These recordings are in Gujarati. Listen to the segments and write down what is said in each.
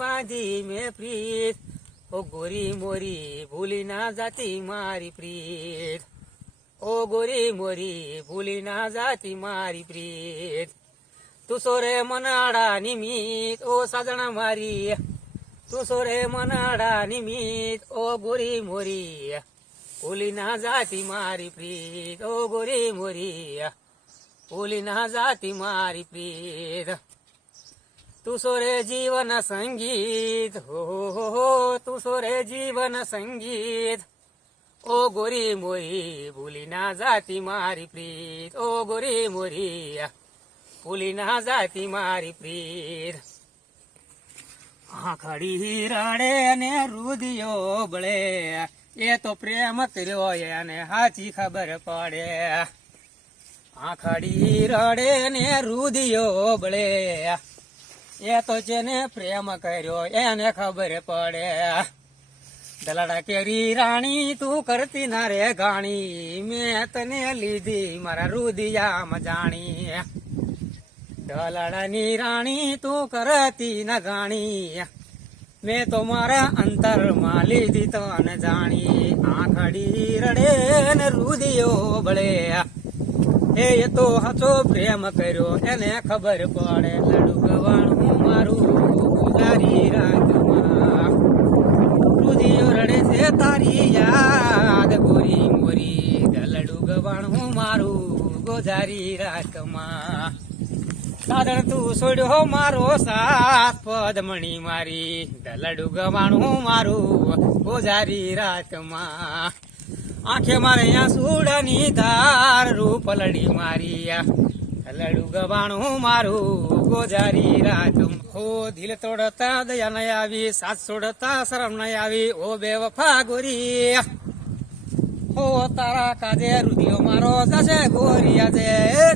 બાંધી મેં પ્રીત ઓ ગોરી મોરી ભૂલી ના જાતી મારી પ્રીત ઓ ગોરી મોરી ભૂલી ના જાતી મારી પ્રીત તું સોરે મનાડા નિમિત ઓ સાજણા મારી તું સોરે મનાડા નિમિત ઓ ગોરી મોરી ભૂલી ના જાતી મારી પ્રીત ઓ ગોરી મોરી ભૂલી ના જાતી મારી પ્રીત તું સોરે જીવન સંગીત હો તું સોરે જીવન સંગીત ઓ ગોરી મોરી ભૂલી ના જાતી મારી પ્રીત ઓ ગોરી મોરી ભૂલી ના જાતી મારી પ્રીત આખડી રડે ને રુધિયો બળે એ તો પ્રેમ કર્યો એને હાચી ખબર પડે આખડી રડે ને રુધિયો બળે એ તો જેને પ્રેમ કર્યો એને ખબર પડે દલાડા કેરી રાણી તું કરતી ના રે ગાણી મેં તને લીધી મારા રુદિયામાં જાણી દલાડાની રાણી તું કરતી ના ગાણી મેં તો મારા અંતરમાં લીધી તને જાણી આખડી રડે ને રુદિયો બળે એ તો હાચો પ્રેમ કર્યો એને ખબર પડે લાડુ ગવાણું મારું ગુજારી રાખમાં રુદિયો રડે છે તારી યાદ ગોરી મોરી લાડુ ગવાણું મારું ગુજારી રાખમાં દાદણ તું છોડ્યો મારો સાથ પદમણી મારી લાડુ ગવાણું મારું ગુજારી રાખમાં આંખે મારે અહીંયા સુડાની ધાર રૂપ લડી મારી લડુ ગવાણું મારું ગોજારી રાતમ હો દિલ તોડતા દયા ન આવી સાથ છોડતા શરમ ન આવી ઓ બેવફા ગોરી હો તારા કાજે રુધિયો મારો જશે ગોરિયા છે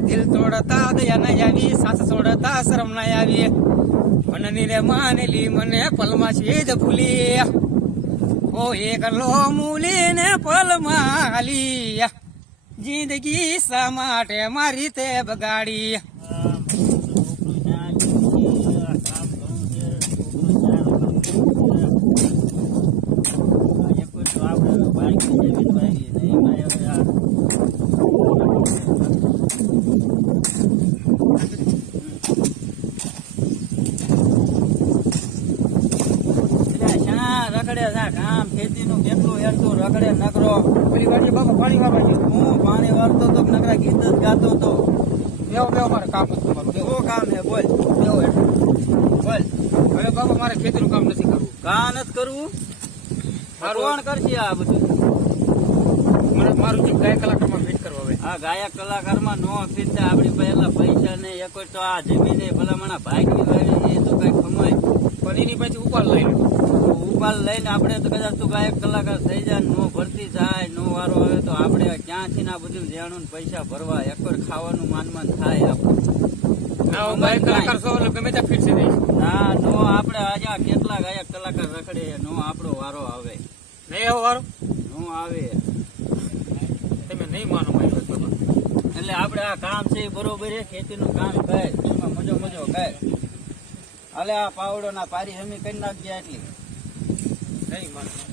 દિલ તોડતા દયા ન આવી સાથ છોડતા શરમ ન આવી મનની રે માનેલી મને પલમાં સીધ ભૂલી ઓ એકલો મૂલીને પલમાં હાલી જિંદગી શા માટે મારી તે બગાડી કામ ખેતી નું કેટલું હેરતું રગડે નગરો પેલી વાર બાપા પાણી વાપા છે હું પાણી વાળતો તો નગરા ગીત જ ગાતો તો બેવો બેવો મારે કામ હતું તમારું બેવો કામ હે બોલ બેવો બોલ હવે બાપા મારે ખેતી નું કામ નથી કરવું કા નથી કરવું કોણ કરશે આ બધું મને મારું જે ગાયક કલાકારમાં ફિટ કરવા હવે આ ગાયક કલાકારમાં નો ફિટ થાય આપડી પહેલા પૈસા ને એક તો આ જમીને ભલામણા ભાગ ની એ તો કઈ કમાય પણ એની પછી ઉપાડ લઈ લો ઉપાલ લઈને આપણે તો કદાચ તું ગાયક કલાકાર થઈ જાય નો ભરતી જાય નો વારો આવે તો આપણે ક્યાંથી ના બધું જાણું પૈસા ભરવા એકવાર ખાવાનું માનમાન થાય આપણે કલાકાર છો એટલે ગમે ત્યાં ફિટ થઈ ના નો આપણે આજે કેટલા ગાયક કલાકાર રખડે નો આપણો વારો આવે નહીં એવો વારો નો આવે તમે નહીં માનો એટલે આપણે આ કામ છે બરોબર ખેતી નું કામ થાય એમાં મજો મજો થાય હાલે આ પાવડો ના પારી હમી કરી નાખજે એટલી મારું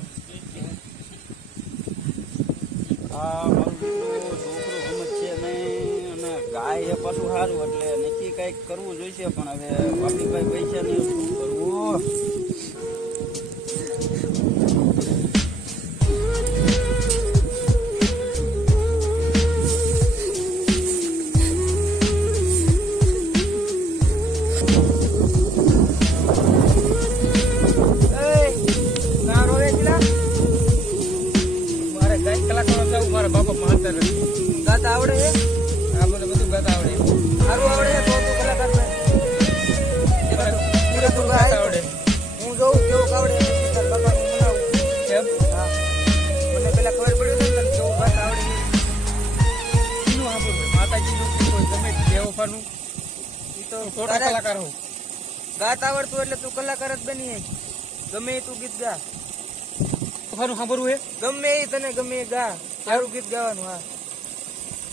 છોકરું સમજશે નહીં અને ગાય એ પશુ સારું એટલે નક્કી કઈક કરવું જોઈશે પણ હવે આપણી પાસે પૈસા નહીં શું કરવું ગાતા આવડે આ મને બધું ગાતા આવડે સારું આવડે તો કલાકાર આવડે હું જોઉં કેવું આવડે બાપા બનાવું એમ હા મને પેલા ખબર પડી ને કેવું ગાતા આવડે એનું આપણું માતાજીનું ગમે દેવફાનું એ તો થોડા કલાકાર હોઉં ગાતા આવડતું એટલે તું કલાકાર જ બની ગમે તું ગીત ગા સાંભળવું હે ગમે એ તને ગમે ગા સારું ગીત ગાવાનું હા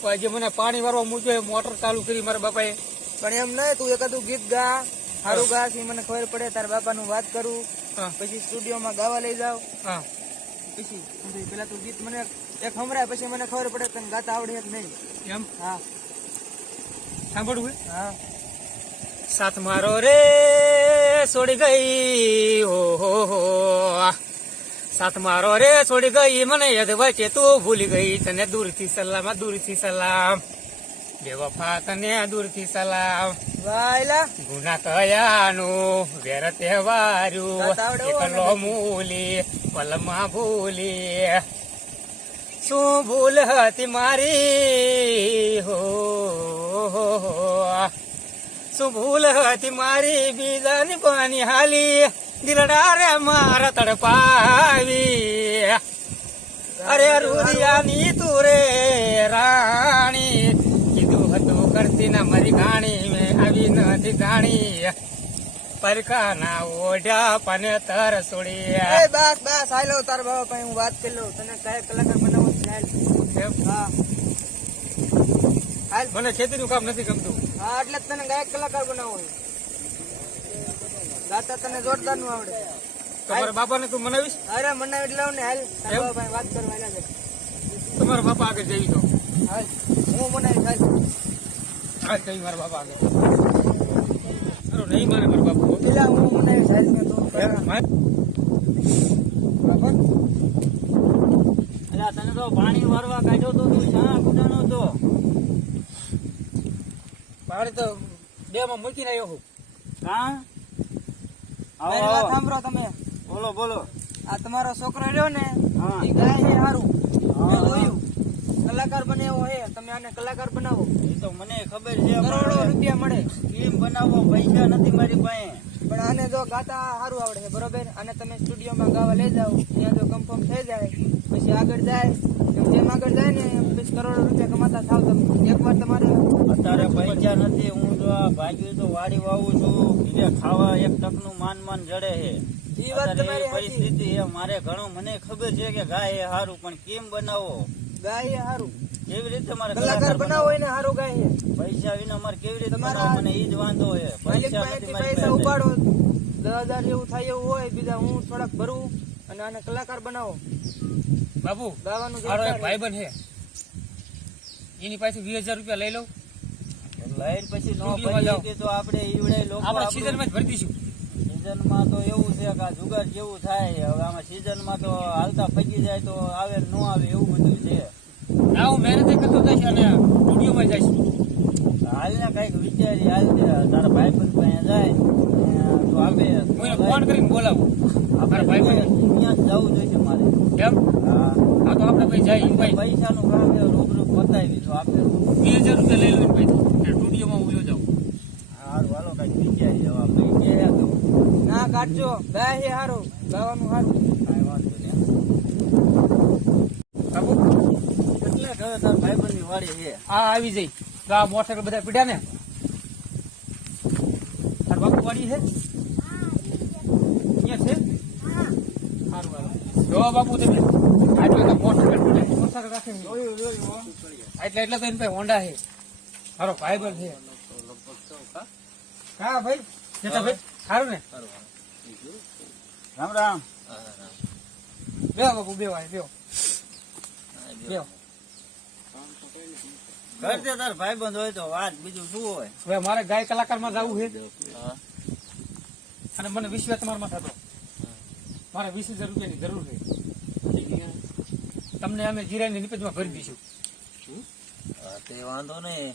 આજે મને પાણી વાળવા મૂક્યો મોટર ચાલુ કરી મારા બાપાએ પણ એમ નહીં તું એકાદું ગીત ગા સારું ગાસ ઈ મને ખબર પડે, તારા બાપાનું વાત કરું, હા. પછી સ્ટુડિયોમાં ગાવા લઈ જાવ, હા પછી પેલા તું ગીત મને એક સંભળાય, પછી મને ખબર પડે તને ગાતા આવડે કે નહીં. એમ હા સાંભળવું હે? હા સાથ મારો રે છોડી ગઈ હો સાથ મારો રે છોડી ગઈ મને યદ વચ્ચે તું ભૂલી ગઈ, તને દૂરથી સલામ બેવફા તને દૂરથી સલામ. વાયલા ગુના કયાનું વેર તહેવાર્યું ગાતા આવડે હો એકલો મૂલી પલમાં ભૂલી, શું ભૂલ હતી મારી હો શું ભૂલ હતી મારી બીજાની પાની હાલી, દિલડા રે મારા તડપાવી. અરે રૂરિયાની તું રે રાણી, કીધું હતું કરતી ના મારી ગાણી, મેં આવી નથી જાણી, પરખાના ઓઢ્યા pane તર છોડી. એ બસ બસ હાલો તારા બાપા પાસે હું વાત કરી લઉં, તને કયા કલાકાર બનાવો છે હાલ. હા હાલ. મને ખેતીનું કામ નથી ગમતું. હા એટલે જ તને ગાયક કલાકાર બનાવો છે. ગાતા તને જોરદાર નું આવડે. તમારા બાપાને તું મનાવીશ? અરે મને એટલે ને હાલ તારા બાપા પાસે વાત કરવા આલ્યા છે. તમારા બાપા આગળ જઈ તો હાલ હું મનાવીશ હાલ. હા કઈ મારા બાપા આગળ નહીં મારે મારા બાપુ. પેલા હું મનાવીશ હાલ મેં તું બાપા. અલ્યા તને તો પાણી વારવા કાઢ્યો તો તું શા ગુડાનો તો? મારે તો બે માં મૂકીને આવ્યો હું. હા મારી વાત સાંભળો તમે. બોલો બોલો. આ તમારો છોકરો રહ્યો ને હા. એ ગાય છે સારું મેં જોયું. કલાકાર બને એવો હે, તમે આને કલાકાર બનાવો, એ તો મને ખબર છે કરોડો રૂપિયા મળે. કેમ બનાવો, પૈસા નથી મારી પાસે. પણ આને જો ગાતા સારું આવડે છે બરોબર, આને તમે સ્ટુડિયોમાં ગાવા લઈ જાઓ, ત્યાં જો કન્ફર્મ થઈ જાય પછી આગળ જાય, જેમ આગળ જાય ને એમ પછી કરોડો રૂપિયા કમાતા થાવ તમે. એકવાર તમારે અત્યારે પૈસા નથી, હું જો આ ભાગ્યું તો વાડી વાવું છું, ઘીરે ખાવા એક તકનું માન માન જડે છે. ઈ વાત અત્યારે તમારી એવી સાચી. પરિસ્થિતિ છે મારે ઘણું, મને ખબર છે કે ગાય એ સારું, પણ કેમ બનાવો, ગાય એ સારું કેવી રીતે મારે કલાકાર બનાવો એને સારું ગાય છે. પૈસા વિના મારે કેવી રીતે તમારા બનાવો, મને ઈ જ વાંધો છે. માલિક પૈસા પાસેથી નથી મારી પૈસા પાસે. ઉપાડો, 10,000 જેવું થાય એવું હોય, બીજા હું થોડાક ભરું અને આને કલાકાર બનાવો. બાપુ ગાવાનું મારો એક જોરદાર. ભાઈબંધ છે, એની પાસે 20,000 રૂપિયા લઈ લઉં. લઈને પછી નો સ્ટુડિયોમાં જાઓ. પડી તો આપણે ઈવડે લોકો આપણે સીઝનમાં જ ભરી દઈશું. સીઝનમાં તો એવું છે કે આ જુગાર જેવું થાય. હવે આમાં સીઝનમાં તો હાલતા પગી જાય તો આવે ને ન આવે એવું બધું છે. ના હું મહેનત કરતો જઈશ અને સ્ટુડિયોમાં જઈશ. હાલને કઈક વિચારી હાલ છે. તારા ભાઈબંધ પાસે જાય ને જો આવે હું એને ફોન કરીને બોલાવું. આપણે મારા ભાઈબંધ ત્યાં જ જવું જોઈશે મારે. એમ હા હા તો આપણે ભાઈ જાય ભાઈ પૈસાનું કામ છે, રૂબરૂ બતાવી તો આપણે 20,000 રૂપિયા લઈ લઉં ભાઈ સ્ટુડિયોમાં હું જાઉં. હારું હાલો કઈક વિચારી જવા ભાઈ ગયા તો ના કાઢજો, ગાય છે સારું, ગાવાનું સારું. કાંઈ વાંધો નહીં. બાપુ એટલે જ હવે તારા ભાઈબંધની વાડી છે. આ આવી જઈ તો આ મોટરસાઇકલ બધા પીડ્યા ને તાર બાપુ વાડી છે અહીંયા છે સારું સારું જો બાપુ તમે આટલે તો મોટરસાઇકલ પીડ્યા મોટરસાઇકલ રાખીને એટલે તો એની પાસે હોન્ડા છે મારો ભાઈબંધ છે. હા ભાઈ જતા ભાઈ સારું ને રામ રામ. બેહો બાપુ બેહો બેહો બેહો. કરતે તાર ભાઈબંધ હોય તો વાત, બીજું શું હોય. હવે મારે ગાય કલાકારમાં જવું છે અને મને વિશ્વાસ તમારામાં થતો મારે 20,000 રૂપિયાની જરૂર છે. તમને અમે જીરાની નિપજમાં ભરી દઈશું. તે વાંધો નહીં,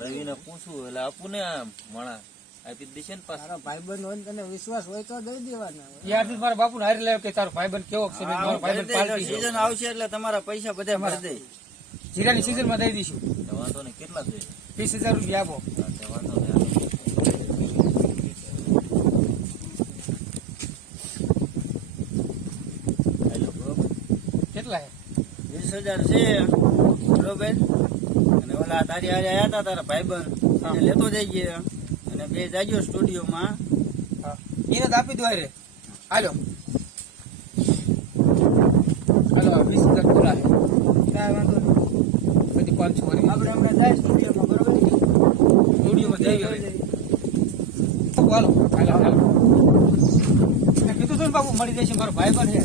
રવિને પૂછું એટલે આપું ને આમ મણા આપી જ દેશે ને પાછા. ભાઈબંધ હોય તને વિશ્વાસ હોય તો દઈ દેવાના. યાર મારા બાપુને હારી લાવ્યો કે તારો ભાઈબંધ કેવો છે મેં મારો ભાઈબંધ પાલટી છે. સીઝન આવશે એટલે તમારા પૈસા બધા ભરી દે. જીરાની સિઝનમાં દઈ દઈશું. તે વાંધો નહીં, કેટલા જોઈએ? 20,000 રૂપિયા આપો. હા, તે વાંધો નહીં. હાલો, બરોબર. કેટલા છે? 20,000 છે બરોબર. અને ઓલા તારી હારે આયા હતા તારા ભાઈબંધ, હા. એને લેતો જઈએ અને બે જાજો સ્ટુડિયોમાં. હા એને જ આપી દો રે. હાલો હાલો 20,000 બોલા છે કાંઈ વાંધો નહીં. બધી 500 વળી આપણે હમણાં જાય સ્ટુડિયોમાં બરોબર. સ્ટુડિયોમાં જઈ હવે બાપુ હાલો હાલો હાલો મેં કીધું હતું ને બાપુ મળી જશે મારો ભાઈ પણ છે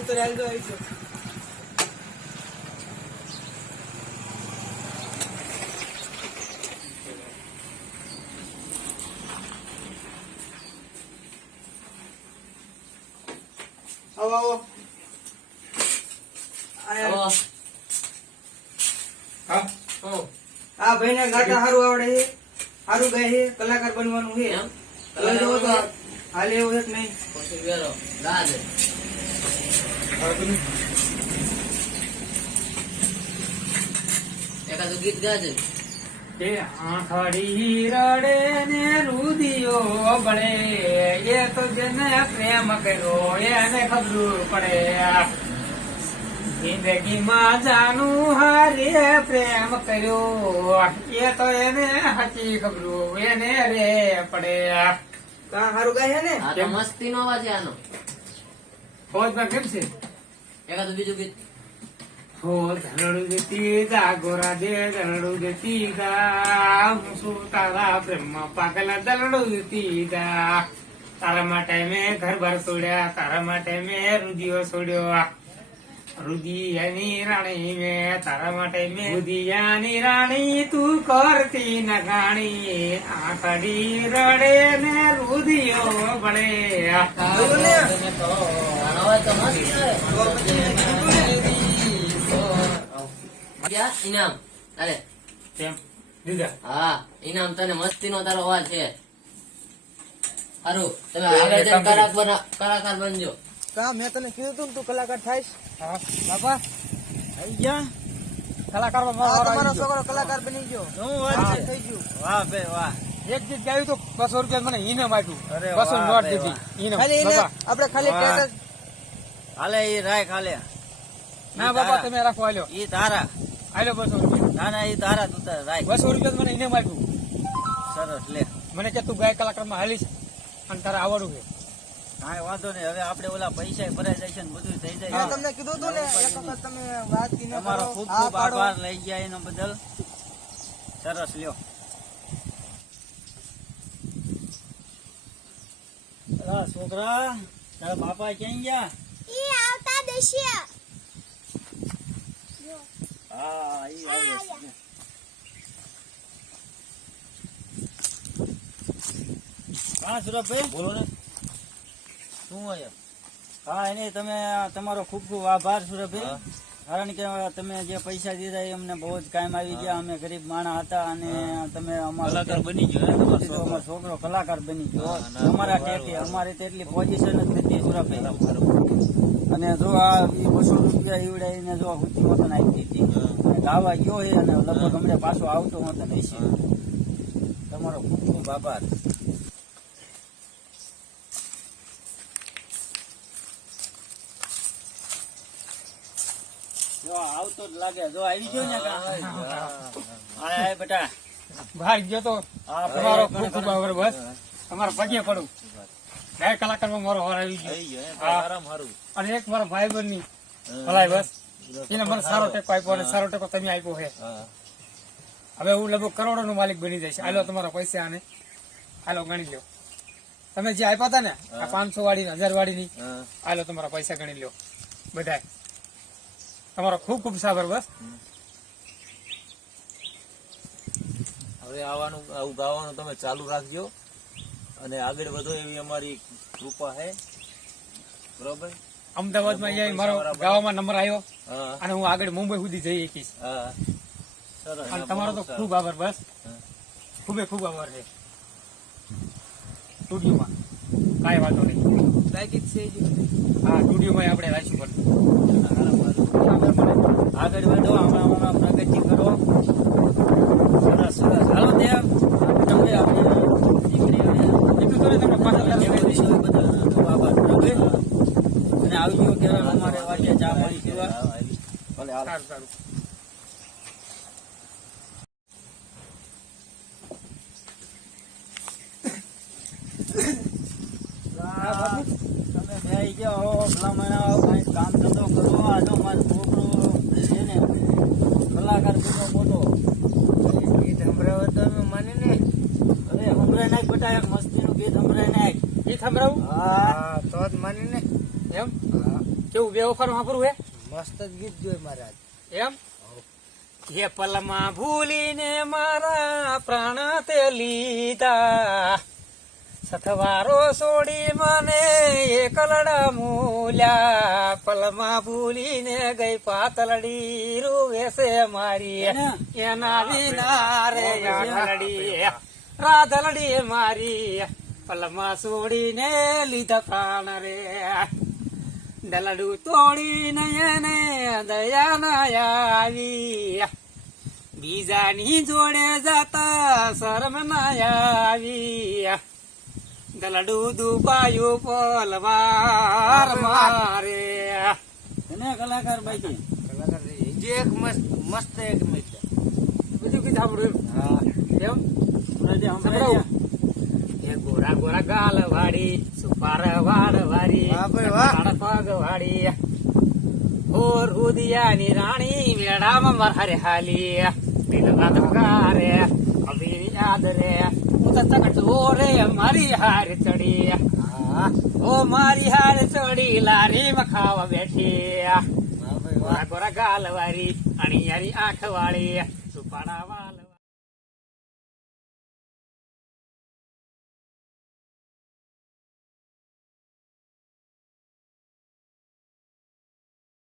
ઉતર હાલ દો આવી આવો આવો આયા. હા આ ભાઈ ને ગાતા સારું આવડે છે સારું ગાય છે કલાકાર બનવાનું છે તમે જોવો તો હાલે એવું છે કે નહીં એકાદું ગીત ગાજે. એ આંખડી રડે ને રુદિયો બળે એ તો જેને પ્રેમ કર્યો એને ખબર પડે જિંદગીમાં જાનું હારે પ્રેમ કર્યો એ તો એને સાચી ખબર એને રે પડે કા સારું ગાય છે ને આ તો મસ્તીનો અવાજ છે આનો. ફોજમાં કેમ છે એકાદું બીજું ગીત. હો ધરણું દેતી દા ગોરા દે ધરણું દેતી દા હું શું તારા પ્રેમ પાગલ ધરણું દેતી દા તારા માટે મેં ઘર બાર છોડ્યા તારા માટે મેં રુદિયો છોડ્યો રુદિયાની રાણી મેં તારા માટે મેં રુદિયાની રાણી તું કરતી ન ગાણી આંખડી રડે ને રુદિયો બળે જોયું ને? આનો અવાજ તો મસ્ત છે. ક્યાં ઇનામ? અરે કેમ દીધા હા ઇનામ તને મસ્તીનો તારો અવાજ છે. સારું તમે આગળ જઈને કલાકાર બનજો. કા મેં તને કીધું તું ને તું કલાકાર થાઈશ હા બાપા આવી ગયા કલાકારમાં આ મારો તમારો આવી ગયો. છોકરો કલાકાર બની ગયો શું વાત હા, છે? થઈ ગયું વાહ ભાઈ વાહ. એક ગીત ગાયું તો 200 રૂપિયા મને ઇનામ આપ્યું અરે 200 વાહ, નોટ ભાઈ દીધી ઇનામ ખાલી એને બાપા. આપણે ખાલી વાહ. સ્ટેટસ હાલે ઈ રાખ હાલે. ના બાપા તમે રાખો આલ્યો ઈ તારા. આલ્યો 200 રૂપિયા ના ના ઈ તારા તું તાર રાખ. 200 રૂપિયા મને ઇનામ આપ્યું સરસ લે. મને કે તું ગાય કલાકારમાં હાલીશ અને તારે આવડું છે કાંઈ વાંધો નહીં. હવે આપણે ઓલા પૈસા ભરાઈ જાય છે ને બધું થઈ મેં જાય. તમને કીધું તું ને એક વખત તમે વાત કી ન તમારો કરો ખૂબ હા ખૂબ પાડો આભાર લઈ ગયા એનો બદલ. સરસ લ્યો. અલા છોકરા તારા બાપા ક્યાં ગયા? હા ઈ આવે છે. હા સુરભભાઈ બોલો ને. શું આયા હા એને તમે તમારો ખૂબ ખૂબ આભાર સુરભભાઈ. હા. કારણ કે તમે જે પૈસા દીધા એ અમને બહુ જ કાયમ આવી ગયા. અમે ગરીબ માણસ હતા અને તમે કલાકાર બની ગયો હે તમારો છોકરો? અમારો છોકરો કલાકાર બની ગયો. ના, ના, અમારા સારું, ટેટી સારું. અમારી તેટલી પોઝિશન જ નથી સુરભભાઈ. સારું. અને જો આ 200 રૂપિયા ઈવડાઈને જો હુતી મતન આપી દીધી. અને ગાવા ગયો છે અને લગભગ હમણાં પાછો આવતો મતન હશે. તમારો ખૂબ ખૂબ આભાર. જો આવતો જ લાગે. જો આવી ગયો ને કા? આય બેટા. ભાઈ ગયો તો હા, તમારો ભાઈ, ખૂબ ખૂબ આભાર બસ તમારા પગે પડું ગાય કલાકારમાં મારો વાર આવી ગયો થઈ ગયો હે? હા. આરામ હારું. અને એક મારા ભાઈ બનની ભલાઈ બસ એને મને સારો ટેકો આપ્યો અને સારો ટેકો તમે આપ્યો છે હા. હવે હું લગભગ કરોડો નો માલિક બની જઈશ આલો તમારા પૈસા આને આલો ગણી લો તમે જે આપ્યા હતા ને આ 500 વાળી 1000 વાળી ની હા. આલો તમારા પૈસા ગણી લો બધા તમારો ખૂબ ખૂબ આભાર બસ હવે આવું ગાવાનું તમે ચાલુ રાખજો અને આગળ વધો એવી અમારી કૃપા છે. બરોબર? અમદાવાદમાં અહીંયા મારો ગાવામાં નંબર આવ્યો હા. અને હું આગળ મુંબઈ સુધી જઈ શકીશ હા. સરસ. અને તમારો તો ખૂબ આભાર બસ ખૂબે ખૂબ આભાર છે સ્ટુડિયોમાં કાંઈ વાંધો નહીં બાકી જ છે જ બધું. હા સ્ટુડિયોમાં આપણે રાખ્યું પણ આગળ વધો હમણાં પ્રગતિ કરો. સરસ સરસ. હાલો ત્યાં તમને આપણે દીકરીઓને કીધું તો ને તમને 5000 દીકરીઓ બદલ ખૂબ આભાર. બરાબર? અને આવજો ત્યારે અમારે વાડીએ ચા પાણી પીવા. ભલે હાલો. સારું સારું તમે બેસી જાઓ ભલામણ કઈ કામ ધંધો કરો. આ જો મારો છોકરો છે ને કલાકાર બીજો મોટો માની ને અરે હમણાં નાખ બેટા, એક મસ્તીનું ગીત હમણાં નાખ. ઈ સંભળાવું હા, તો જ માની ને એમ કેવું બે વખત વાપરવું હે મસ્ત જ ગીત જોઈ મહારાજ. એમ કે પલમાં ભૂલીને મારા પ્રાણ તે લીધા, સથવારો છોડી મને એકલડા મૂલ્યા, પલમાં ભૂલીને ગઈ પાતળડી રૂવે છે મારી, એના વિના રે રાધલડી, રાધલડી મારી, પલમાં છોડીને લીધા પ્રાણ રે, દલડું તોડીને એને દયા ના આવી, બીજાની જોડે જતા શરમ ના આવી, દલડું દુબાયું પલવાર મારે. એને કલાકાર બાકી. કલાકાર જે એક મસ્ત એક મિનિટ. બીજું કઈ સાંભળ્યું હા, એમ હમણાં સંભળાવું? એ ગોરા ગોરા ગાલ વાળી, સુપાર વાળ વાળી, વાહ ભાઈ વાહ. કાળ પગ વાળી, ઓ રુદિયાની રાણી મેળામાં મારે હાલી, દિલમાં ધબકારે અભી યાદ રે, હું તો ચકચો રે મારી હાર ચડી, ઓ મારી હાર ચડી લારીમાં ખાવા બેઠી, ગોરા ગોરા ગાલ વાળી, અણિયારી આંખ વાળી, સુપાડા વાળ